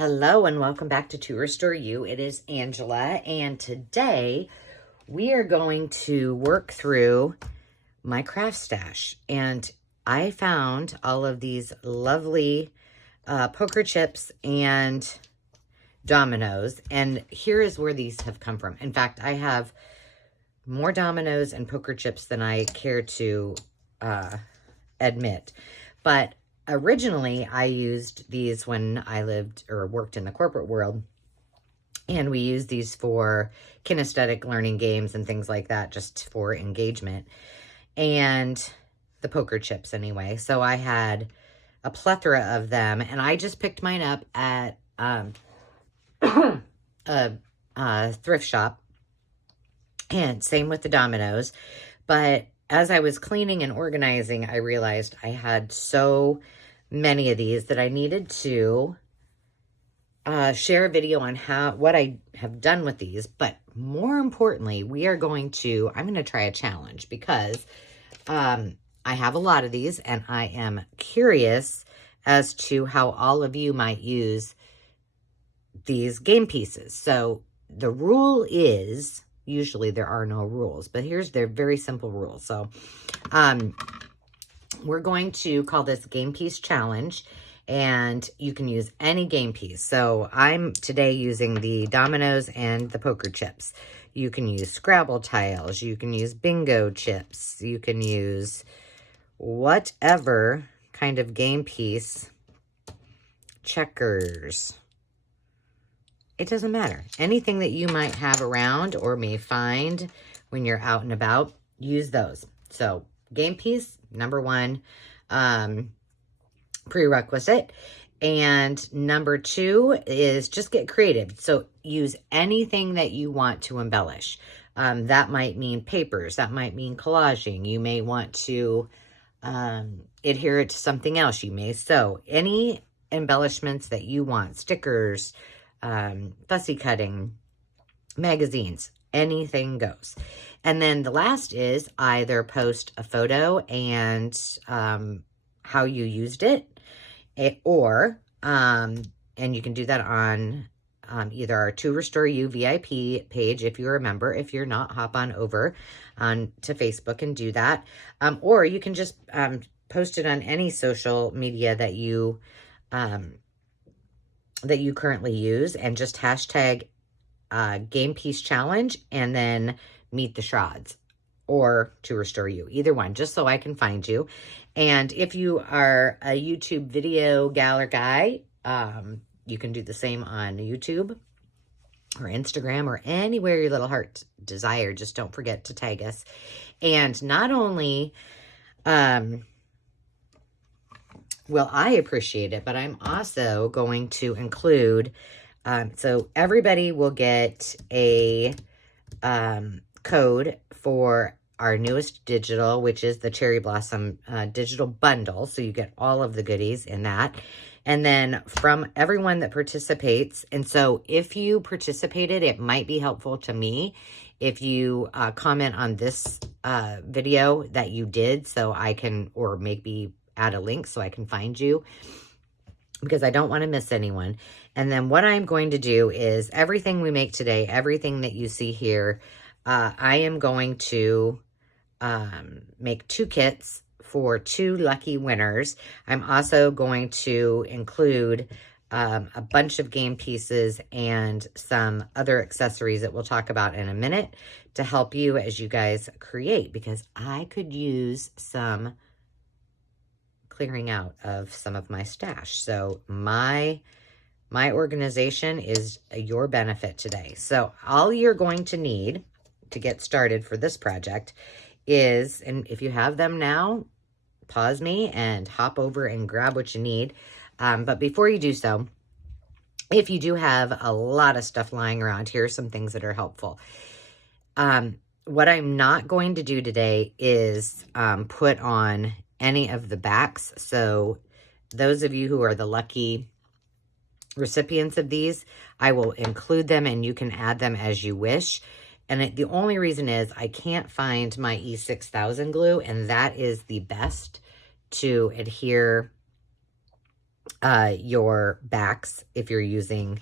Hello and welcome back to Restore You. It is Angela, and today we are going to work through my craft stash. And I found all of these lovely poker chips and dominoes, and here is where these have come from. In fact, I have more dominoes and poker chips than I care to admit, but originally, I used these when I lived or worked in the corporate world, and we used these for kinesthetic learning games and things like that, just for engagement, and the poker chips anyway. So I had a plethora of them, and I just picked mine up at a thrift shop, and same with the dominoes. But as I was cleaning and organizing, I realized I had so many of these that I needed to share a video on what I have done with these. But more importantly, I'm going to try a challenge because I have a lot of these, and I am curious as to how all of you might use these game pieces. So the rule is, usually there are no rules, but here's their very simple rules. So we're going to call this Game Piece Challenge, and you can use any game piece. So I'm today using the dominoes and the poker chips. You can use Scrabble tiles. You can use bingo chips. You can use whatever kind of game piece, checkers. It doesn't matter. Anything that you might have around or may find when you're out and about, use those. So game piece, number one, prerequisite. And number two is just get creative. So use anything that you want to embellish. That might mean papers. That might mean collaging. You may want to adhere it to something else. You may sew. Any embellishments that you want, stickers, fussy cutting, magazines, anything goes. And then the last is either post a photo and how you used it, or and you can do that on either our To Restore You VIP page if you're a member. If you're not, hop on over to Facebook and do that, or you can just post it on any social media that you currently use, and just hashtag Game Piece Challenge and then Meet the Schrads or To Restore You, either one, just so I can find you. And if you are a YouTube video gal or guy, you can do the same on YouTube or Instagram or anywhere your little heart desire. Just don't forget to tag us. And not only will I appreciate it, but I'm also going to include, so everybody will get a code for our newest digital, which is the Cherry Blossom digital bundle. So you get all of the goodies in that. And then from everyone that participates, and so if you participated, it might be helpful to me if you comment on this video that you did, so I can, or maybe add a link so I can find you, because I don't want to miss anyone. And then what I'm going to do is everything we make today, everything that you see here, I am going to make 2 kits for 2 lucky winners. I'm also going to include a bunch of game pieces and some other accessories that we'll talk about in a minute to help you as you guys create, because I could use some clearing out of some of my stash. So my organization is your benefit today. So all you're going to need to get started for this project is, and if you have them now, pause me and hop over and grab what you need. But before you do so, if you do have a lot of stuff lying around, here are some things that are helpful. What I'm not going to do today is put on any of the backs. So those of you who are the lucky recipients of these, I will include them and you can add them as you wish. And the only reason is I can't find my E6000 glue, and that is the best to adhere your backs if you're using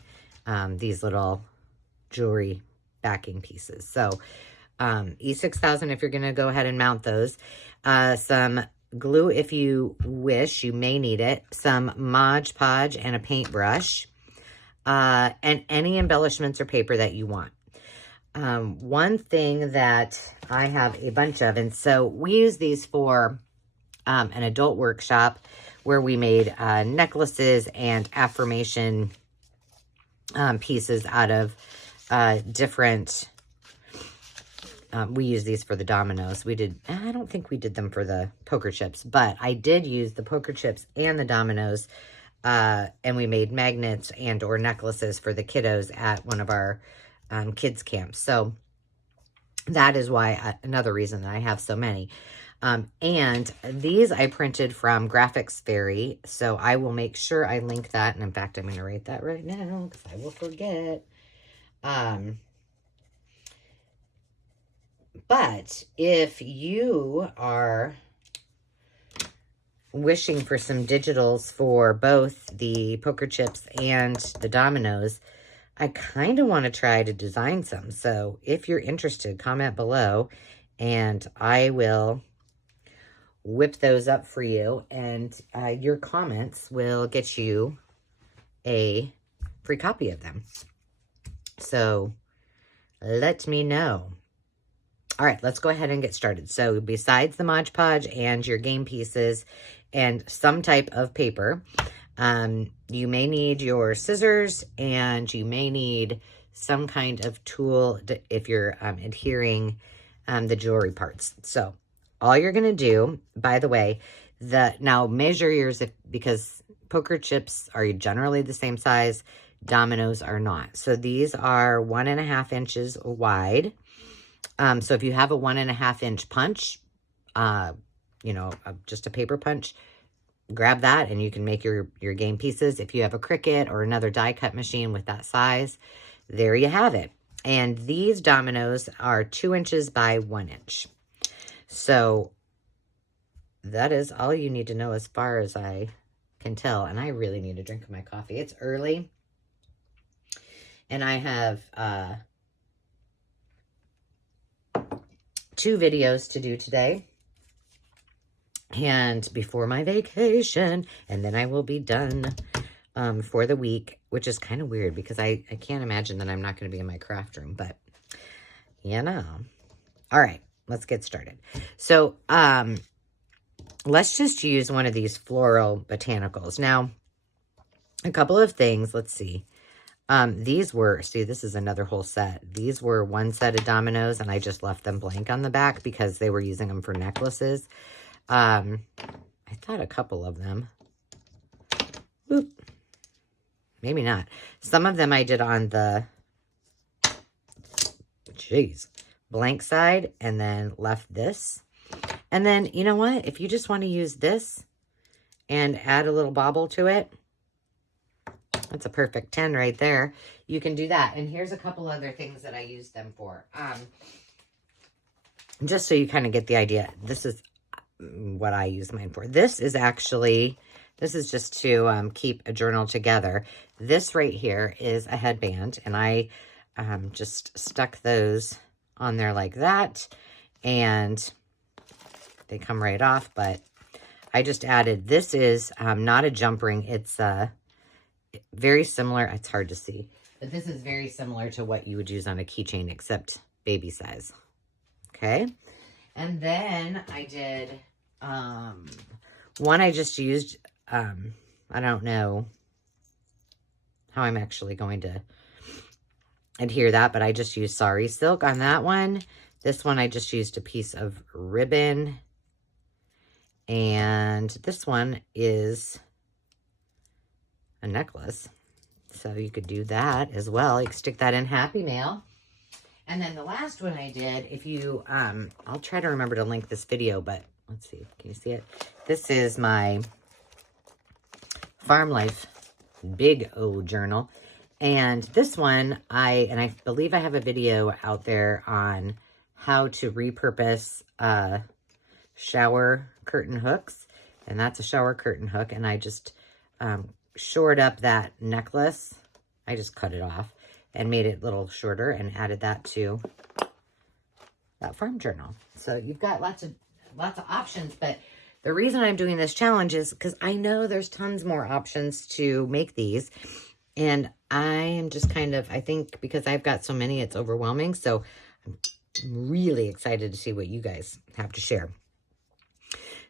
these little jewelry backing pieces. So E6000 if you're going to go ahead and mount those. Some glue if you wish, you may need it. Some Mod Podge and a paintbrush. And any embellishments or paper that you want. One thing that I have a bunch of, and so we use these for an adult workshop where we made necklaces and affirmation pieces out of different, we use these for the dominoes. I don't think we did them for the poker chips, but I did use the poker chips and the dominoes, and we made magnets and or necklaces for the kiddos at one of our kids camps. So that is why, another reason that I have so many. And these I printed from Graphics Fairy, so I will make sure I link that. And in fact, I'm going to write that right now because I will forget. But if you are wishing for some digitals for both the poker chips and the dominoes, I kind of want to try to design some. So if you're interested, comment below and I will whip those up for you, and your comments will get you a free copy of them. So let me know. All right, let's go ahead and get started. So besides the Mod Podge and your game pieces and some type of paper, you may need your scissors and you may need some kind of tool if you're adhering the jewelry parts. So all you're going to do, by the way, now measure yours because poker chips are generally the same size, dominoes are not. So these are 1.5 inches wide. So if you have a 1.5 inch punch, just a paper punch, grab that and you can make your game pieces. If you have a Cricut or another die cut machine with that size, there you have it. And these dominoes are 2 inches by 1 inch. So that is all you need to know as far as I can tell. And I really need a drink of my coffee. It's early. And I have 2 videos to do today. And before my vacation. And then I will be done for the week. Which is kind of weird because I can't imagine that I'm not going to be in my craft room. But, you know. All right. Let's get started. So, let's just use one of these floral botanicals. Now, a couple of things. Let's see. These were, this is another whole set. These were one set of dominoes, and I just left them blank on the back because they were using them for necklaces. I thought a couple of them. Oop. Maybe not. Some of them I did on the, blank side and then left this. And then, you know what? If you just want to use this and add a little bauble to it, that's a perfect 10 right there. You can do that. And here's a couple other things that I used them for. Just so you kind of get the idea. This is what I use mine for. This is just to keep a journal together. This right here is a headband. And I just stuck those on there like that, and they come right off. But I just added, this is not a jump ring. It's very similar. It's hard to see, but this is very similar to what you would use on a keychain, except baby size. Okay. And then I did one I just used. I don't know how I'm actually going to adhere that, but I just used Sari Silk on that one. This one I just used a piece of ribbon, and this one is a necklace, so you could do that as well. You could stick that in Happy Mail. And then the last one I did, if you I'll try to remember to link this video, but let's see, can you see it? This is my Farm Life Big O journal. And this one, I believe I have a video out there on how to repurpose shower curtain hooks. And that's a shower curtain hook. And I just shored up that necklace. I just cut it off and made it a little shorter and added that to that farm journal. So you've got lots of options, but the reason I'm doing this challenge is because I know there's tons more options to make these. And I am just kind of, I think because I've got so many, it's overwhelming. So I'm really excited to see what you guys have to share.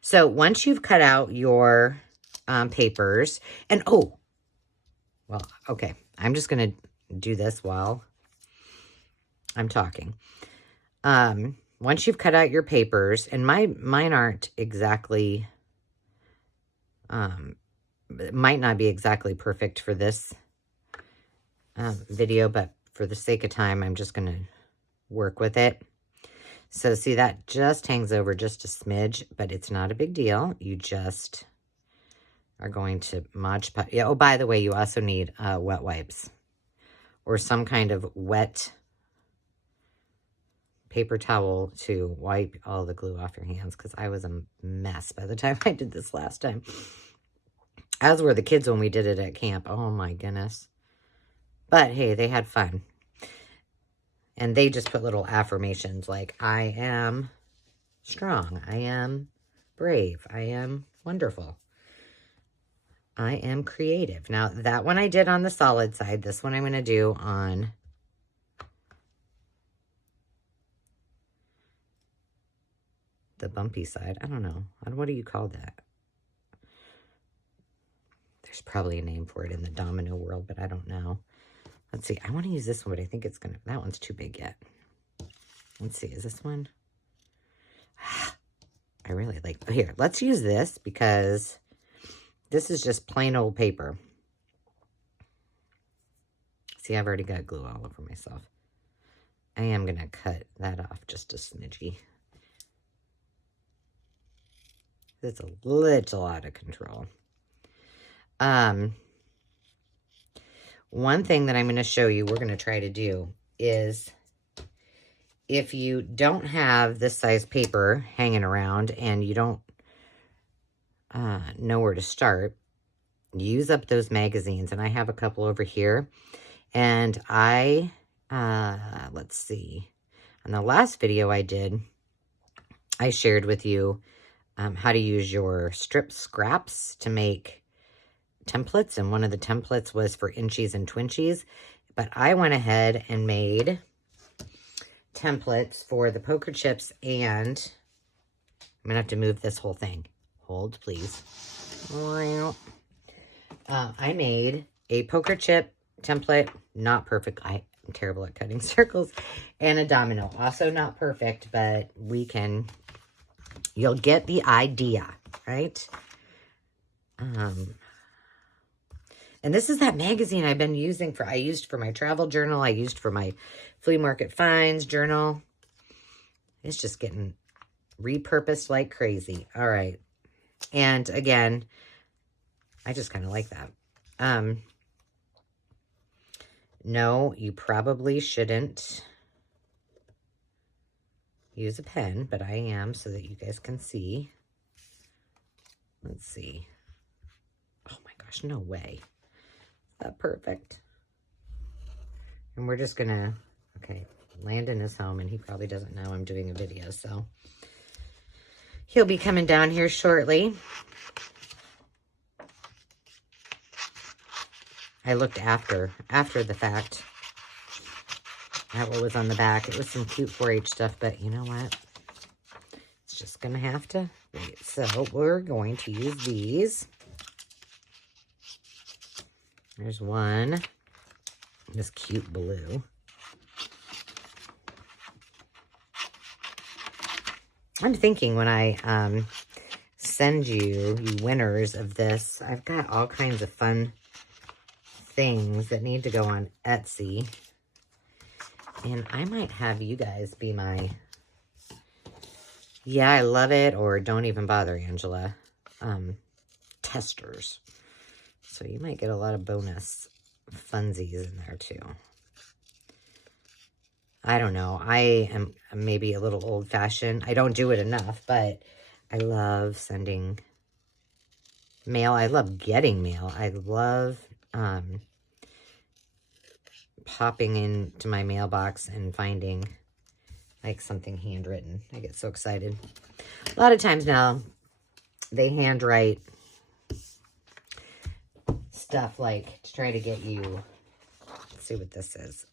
So once you've cut out your papers, and oh, well, okay, I'm just going to do this while I'm talking. Once you've cut out your papers, and mine aren't exactly, it might not be exactly perfect for this video, but for the sake of time, I'm just going to work with it. So see, that just hangs over just a smidge, but it's not a big deal. You just are going to Mod Podge. Yeah, oh, by the way, you also need wet wipes or some kind of wet paper towel to wipe all the glue off your hands, because I was a mess by the time I did this last time. As were the kids when we did it at camp. Oh my goodness. But hey, they had fun. And they just put little affirmations like, I am strong. I am brave. I am wonderful. I am creative. Now, that one I did on the solid side. This one I'm going to do on the bumpy side. I don't know. What do you call that? There's probably a name for it in the domino world, but I don't know. Let's see. I want to use this one, but I think it's going to... That one's too big yet. Let's see. Is this one? I really like... Oh, here, let's use this because this is just plain old paper. See, I've already got glue all over myself. I am going to cut that off just a smidgy. It's a little out of control. One thing that I'm going to show you, we're going to try to do, is if you don't have this size paper hanging around and you don't know where to start, use up those magazines. And I have a couple over here. And I, let's see, on the last video I did, I shared with you how to use your strip scraps to make templates, and one of the templates was for inchies and twinchies, but I went ahead and made templates for the poker chips, and I'm gonna have to move this whole thing. Hold, please. I made a poker chip template, not perfect. I'm terrible at cutting circles, and a domino, also not perfect, but you'll get the idea, right? And this is that magazine I've been using I used for my travel journal. I used for my flea market finds journal. It's just getting repurposed like crazy. All right. And again, I just kind of like that. No, you probably shouldn't use a pen, but I am so that you guys can see. Let's see. Oh my gosh, no way. Perfect. And we're just gonna, okay, Landon is home and he probably doesn't know I'm doing a video, so he'll be coming down here shortly. I looked after the fact at what was on the back. It was some cute 4-H stuff, but you know what? It's just gonna have to wait. So we're going to use these. There's one, this cute blue. I'm thinking when I send you winners of this, I've got all kinds of fun things that need to go on Etsy. And I might have you guys be my, yeah, I love it, or don't even bother, Angela, testers. So you might get a lot of bonus funsies in there too. I don't know. I am maybe a little old-fashioned. I don't do it enough, but I love sending mail. I love getting mail. I love popping into my mailbox and finding like something handwritten. I get so excited. A lot of times now they handwrite stuff like to try to get you, let's see what this is,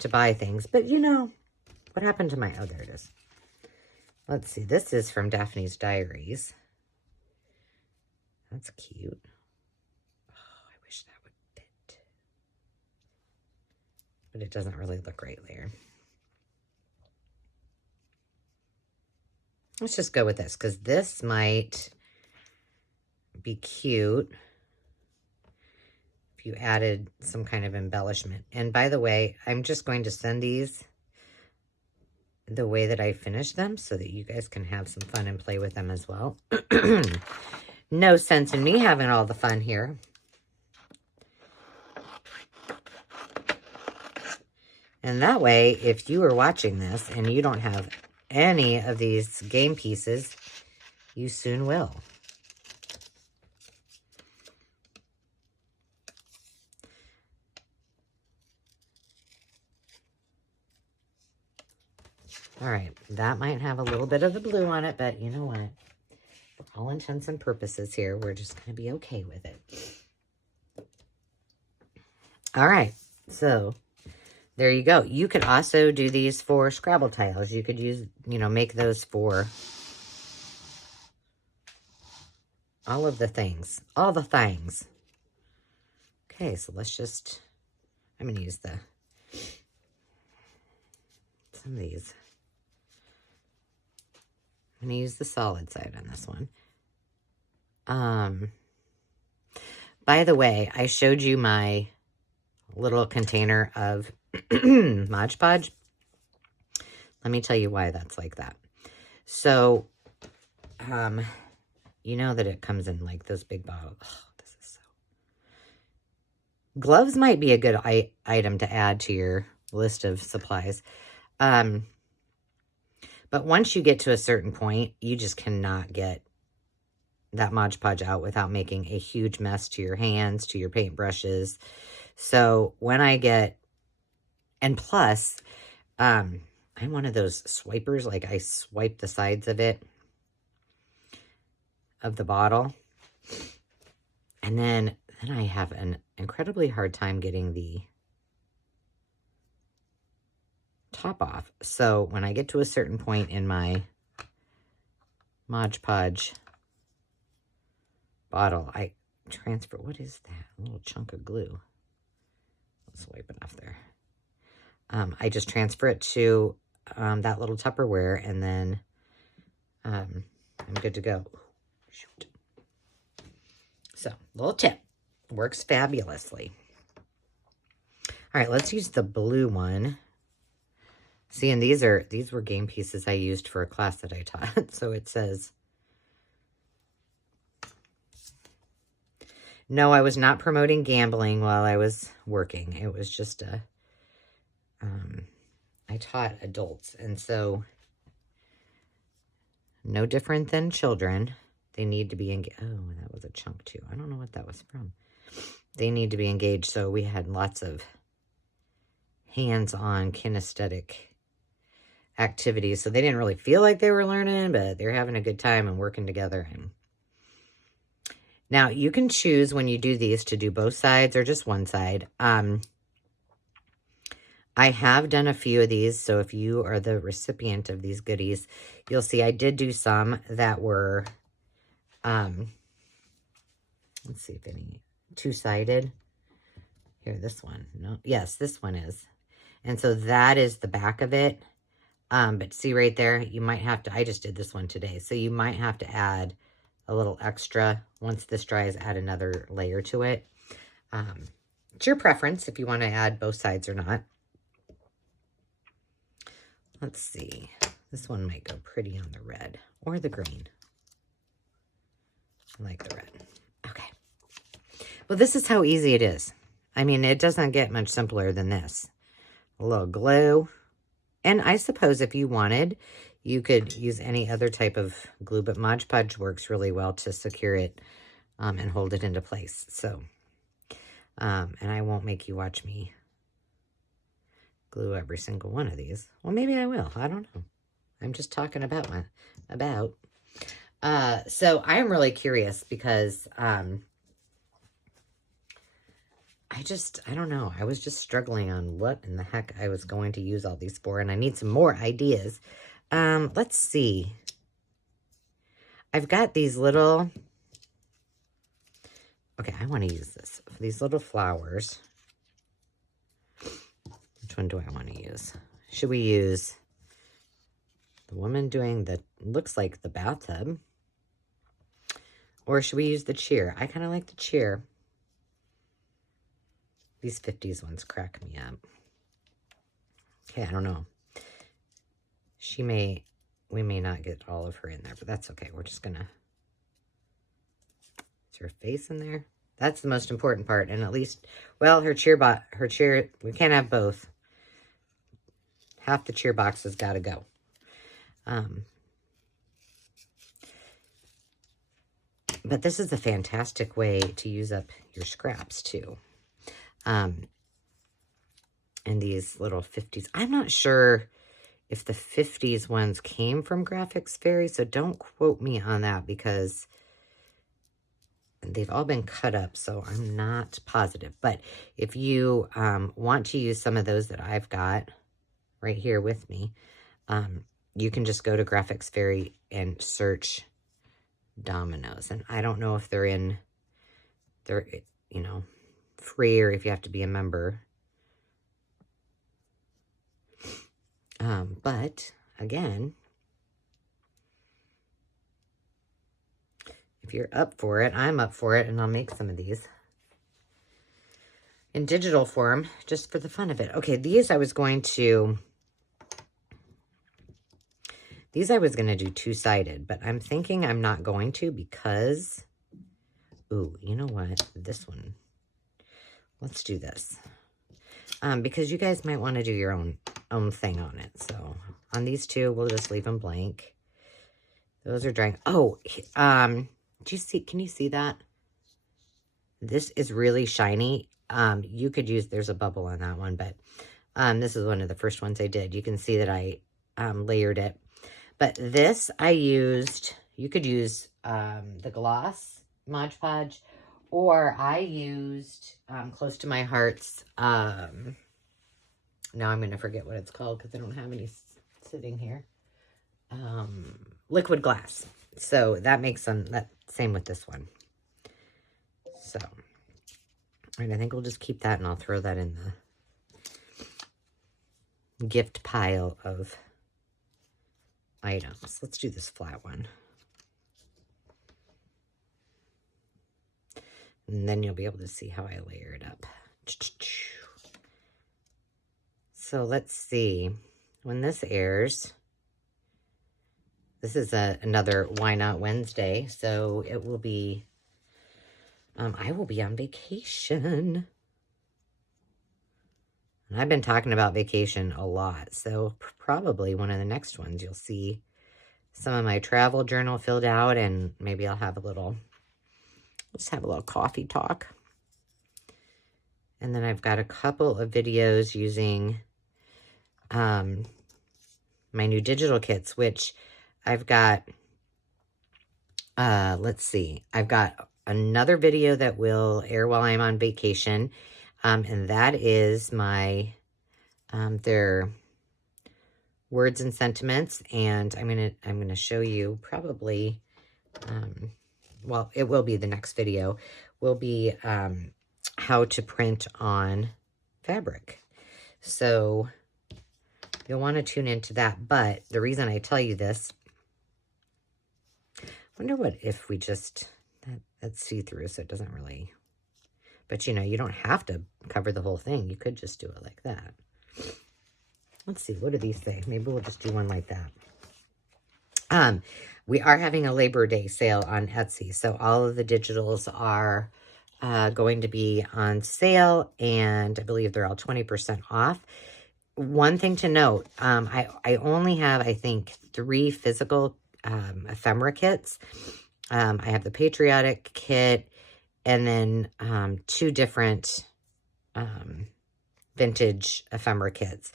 to buy things. But you know, what happened to my, oh, there it is. Let's see, this is from Daphne's Diaries. That's cute. Oh, I wish that would fit. But it doesn't really look right there. Let's just go with this, because this might be cute if you added some kind of embellishment. And by the way, I'm just going to send these the way that I finished them so that you guys can have some fun and play with them as well. No sense in me having all the fun here. And that way, if you are watching this and you don't have any of these game pieces, you soon will. All right, that might have a little bit of the blue on it, but you know what? For all intents and purposes here, we're just going to be okay with it. All right, so there you go. You could also do these for Scrabble tiles. You could use, you know, make those for all of the things. All the things. Okay, so let's just, I'm going to use some of these. I'm going to use the solid side on this one. By the way, I showed you my little container of Mod Podge. Let me tell you why that's like that. So, you know that it comes in like those big bottles. Oh, this is so... Gloves might be a good item to add to your list of supplies. But once you get to a certain point, you just cannot get that Mod Podge out without making a huge mess to your hands, to your paintbrushes. So when I get, and plus, I'm one of those swipers, like I swipe the sides of it, of the bottle. And then I have an incredibly hard time getting the top off. So when I get to a certain point in my Mod Podge bottle, I transfer, what is that? A little chunk of glue. Let's wipe it off there. I just transfer it to that little Tupperware, and then I'm good to go. Shoot. So, little tip. Works fabulously. All right, let's use the blue one. See, and these were game pieces I used for a class that I taught. So it says, no, I was not promoting gambling while I was working. It was just I taught adults. And so no different than children. They need to be engaged. Oh, that was a chunk too. I don't know what that was from. They need to be engaged. So we had lots of hands-on kinesthetic activities. So they didn't really feel like they were learning, but they're having a good time and working together. And now you can choose when you do these to do both sides or just one side. I have done a few of these, so if you are the recipient of these goodies, you'll see I did do some that were, let's see if any, two-sided. Here, this one. No, yes, this one is. And so that is the back of it. But see right there, you might have to, I just did this one today, so you might have to add a little extra. Once this dries, add another layer to it. It's your preference if you want to add both sides or not. Let's see. This one might go pretty on the red or the green. I like the red. Okay. Well, this is how easy it is. I mean, it doesn't get much simpler than this. A little glue. And I suppose if you wanted, you could use any other type of glue, but Mod Podge works really well to secure it and hold it into place. So, and I won't make you watch me glue every single one of these. Well, maybe I will. I don't know. I'm just talking about so I am really curious because, I don't know. I was just struggling on what in the heck I was going to use all these for, and I need some more ideas. Let's see. I've got these little, okay, I want to use this. These little flowers. Which one do I want to use? Should we use the woman doing the, looks like the bathtub? Or should we use the cheer? I kind of like the cheer. These 50s ones crack me up. Okay, I don't know. We may not get all of her in there, but that's okay. We're just gonna, is her face in there? That's the most important part. And at least, well, her cheer, we can't have both. Half the cheer box has got to go. But this is a fantastic way to use up your scraps too. And these little 50s. I'm not sure if the 50s ones came from Graphics Fairy, so don't quote me on that because they've all been cut up, so I'm not positive. But if you want to use some of those that I've got right here with me, you can just go to Graphics Fairy and search dominoes. And I don't know if they're you know, free or if you have to be a member. But again, if you're up for it, I'm up for it, and I'll make some of these in digital form just for the fun of it. Okay, these I was going to do two-sided, but I'm thinking I'm not going to because, ooh, you know what? This one, let's do this. Because you guys might want to do your own thing on it. So on these two, we'll just leave them blank. Those are drying. Oh, do you see, can you see that? This is really shiny. You could use, there's a bubble on that one, but this is one of the first ones I did. You can see that I layered it. But this I used, you could use the gloss Mod Podge, or I used Close to My Heart's, now I'm going to forget what it's called because I don't have any sitting here, liquid glass. So that makes some, that same with this one. So, all right, I think we'll just keep that and I'll throw that in the gift pile of items. Let's do this flat one. And then you'll be able to see how I layer it up. So let's see. When this airs, this is another Why Not Wednesday. So it will be, I will be on vacation. And I've been talking about vacation a lot. So probably one of the next ones you'll see some of my travel journal filled out, and maybe I'll have a little, let's have a little coffee talk. And then I've got a couple of videos using my new digital kits, which I've got, let's see, I've got another video that will air while I'm on vacation. And that is my, their words and sentiments. And I'm going to show you probably, well, it will be the next video, will be how to print on fabric. So you'll want to tune into that. But the reason I tell you this, I wonder what if we just, that's see-through, so it doesn't really, but you know, you don't have to cover the whole thing. You could just do it like that. Let's see, what do these say? Maybe we'll just do one like that. We are having a Labor Day sale on Etsy. So all of the digitals are going to be on sale, and I believe they're all 20% off. One thing to note, I only have, I think, 3 physical ephemera kits. I have the patriotic kit, and then 2 different vintage ephemera kits.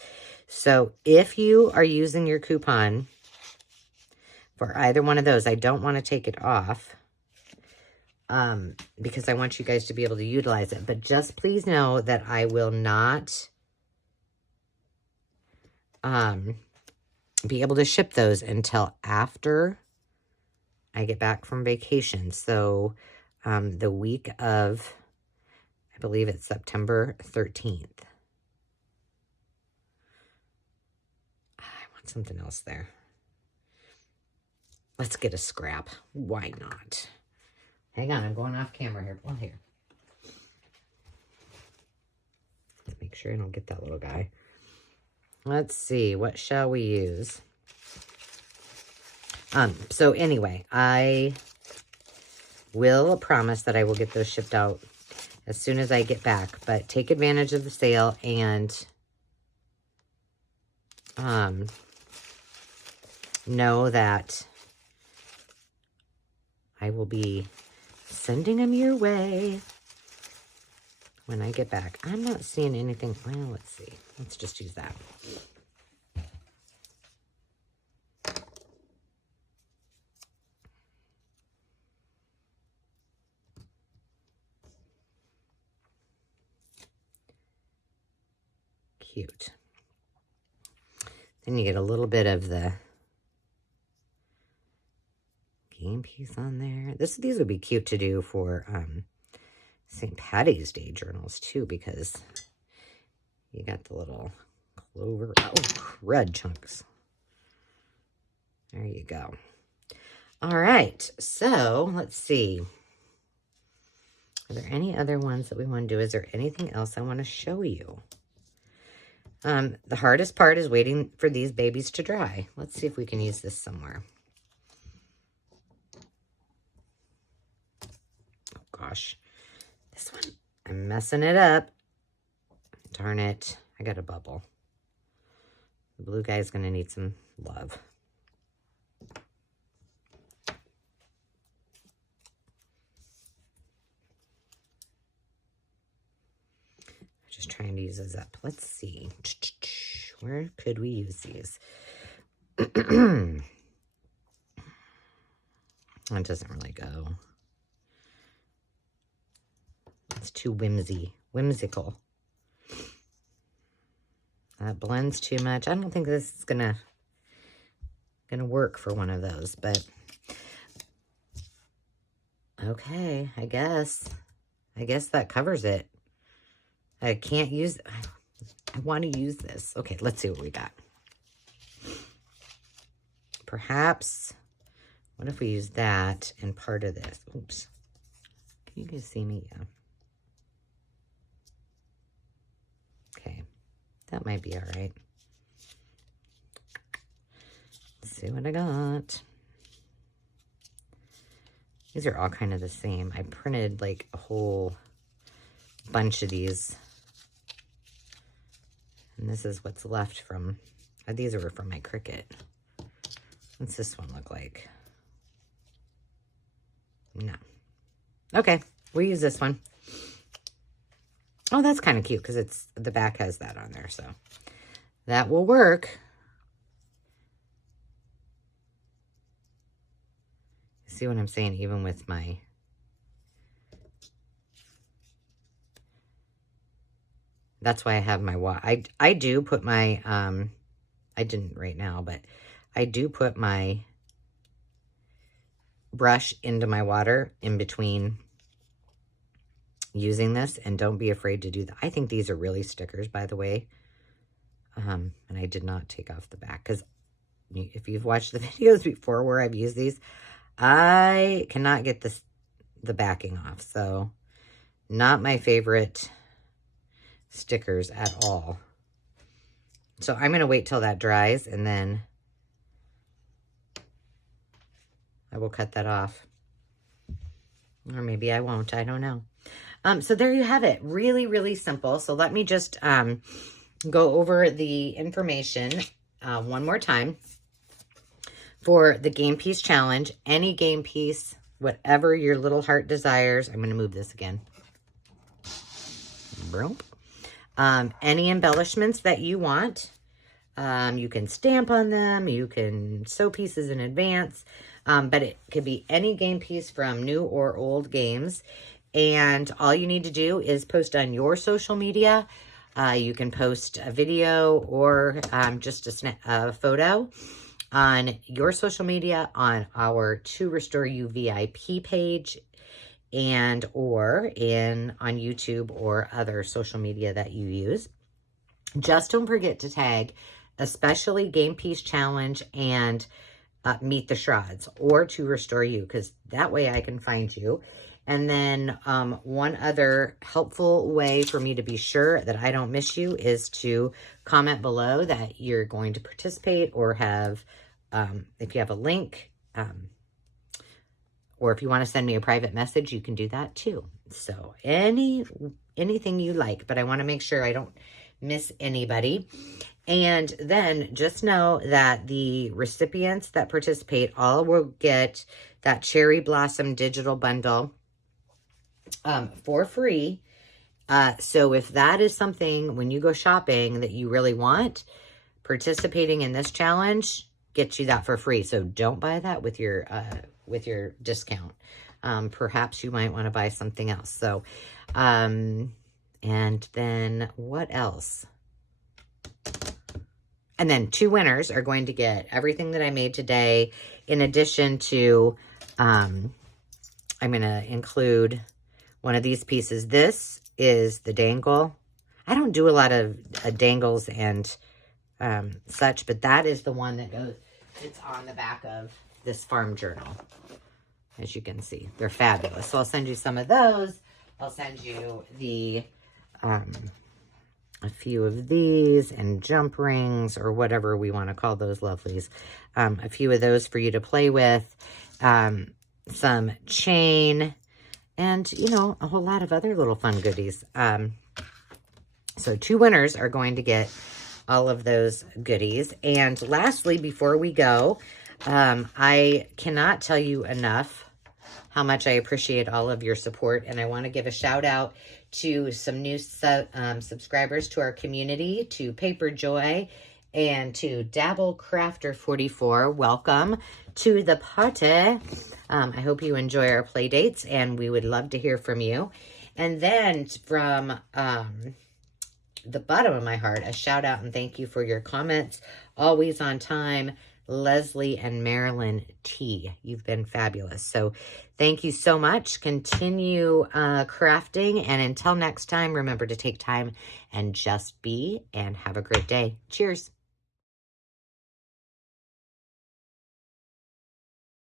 So if you are using your coupon for either one of those, I don't want to take it off because I want you guys to be able to utilize it. But just please know that I will not be able to ship those until after I get back from vacation. So the week of, I believe it's September 13th. I want something else there. Let's get a scrap. Why not? Hang on, I'm going off camera here. Well, here. Make sure I don't get that little guy. Let's see, what shall we use? So anyway, I will promise that I will get those shipped out as soon as I get back, but take advantage of the sale and know that I will be sending them your way when I get back. I'm not seeing anything. Well, let's see. Let's just use that. Cute. Then you get a little bit of the game piece on there. These would be cute to do for St. Patty's Day journals too, because you got the little clover. Oh, crud chunks. There you go. All right, so let's see. Are there any other ones that we want to do? Is there anything else I want to show you? The hardest part is waiting for these babies to dry. Let's see if we can use this somewhere. Oh, gosh. This one, I'm messing it up. Darn it. I got a bubble. The blue guy's going to need some love. Just trying to use those up. Let's see. Where could we use these? It doesn't really go. It's too whimsical. That blends too much. I don't think this is gonna work for one of those, but okay, I guess that covers it. I can't use, I want to use this. Okay, let's see what we got. Perhaps, what if we use that in part of this? Oops. Can you guys see me? Yeah. Okay, that might be all right. Let's see what I got. These are all kind of the same. I printed like a whole bunch of these. And this is what's left from, these were from my Cricut. What's this one look like? No. Okay, we'll use this one. Oh, that's kind of cute because it's, the back has that on there, so that will work. See what I'm saying? Even with my, that's why I have my, I do put my, I didn't right now, but I do put my brush into my water in between using this, and don't be afraid to do that. I think these are really stickers, by the way. And I did not take off the back because if you've watched the videos before where I've used these, I cannot get the backing off. So not my favorite stickers at all. So I'm going to wait till that dries and then I will cut that off. Or maybe I won't. I don't know. So there you have it. Really, really simple. So let me just go over the information one more time. For the Game Piece Challenge, any game piece whatever your little heart desires. I'm going to move this again. Boom. Any embellishments that you want. You can stamp on them. You can sew pieces in advance. But it could be any game piece from new or old games. And all you need to do is post on your social media. You can post a video or just a photo on your social media, on our To Restore You VIP page, and or on YouTube or other social media that you use. Just don't forget to tag especially Game Piece Challenge and Meet the Shrods or To Restore You, because that way I can find you. And then one other helpful way for me to be sure that I don't miss you is to comment below that you're going to participate, or have, if you have a link, or if you want to send me a private message, you can do that too. So anything you like, but I want to make sure I don't miss anybody. And then just know that the recipients that participate all will get that Cherry Blossom digital bundle for free. So if that is something when you go shopping that you really want, participating in this challenge gets you that for free. So don't buy that with your discount. Perhaps you might want to buy something else. So, and then what else? And then 2 winners are going to get everything that I made today, in addition to, I'm going to include one of these pieces. This is the dangle. I don't do a lot of dangles and such, but that is the one that goes, it's on the back of this farm journal. As you can see, they're fabulous. So I'll send you some of those. I'll send you the, a few of these and jump rings, or whatever we want to call those lovelies. A few of those for you to play with. Some chain, and, you know, a whole lot of other little fun goodies. So 2 winners are going to get all of those goodies. And lastly, before we go, I cannot tell you enough how much I appreciate all of your support. And I want to give a shout out to some new subscribers to our community, to Paper Joy and to Dabble Crafter 44. Welcome to the party. I hope you enjoy our play dates, and we would love to hear from you. And then from the bottom of my heart, a shout out and thank you for your comments. Always on time, Leslie and Marilyn T. You've been fabulous. So thank you so much. Continue crafting. And until next time, remember to take time and just be, and have a great day. Cheers.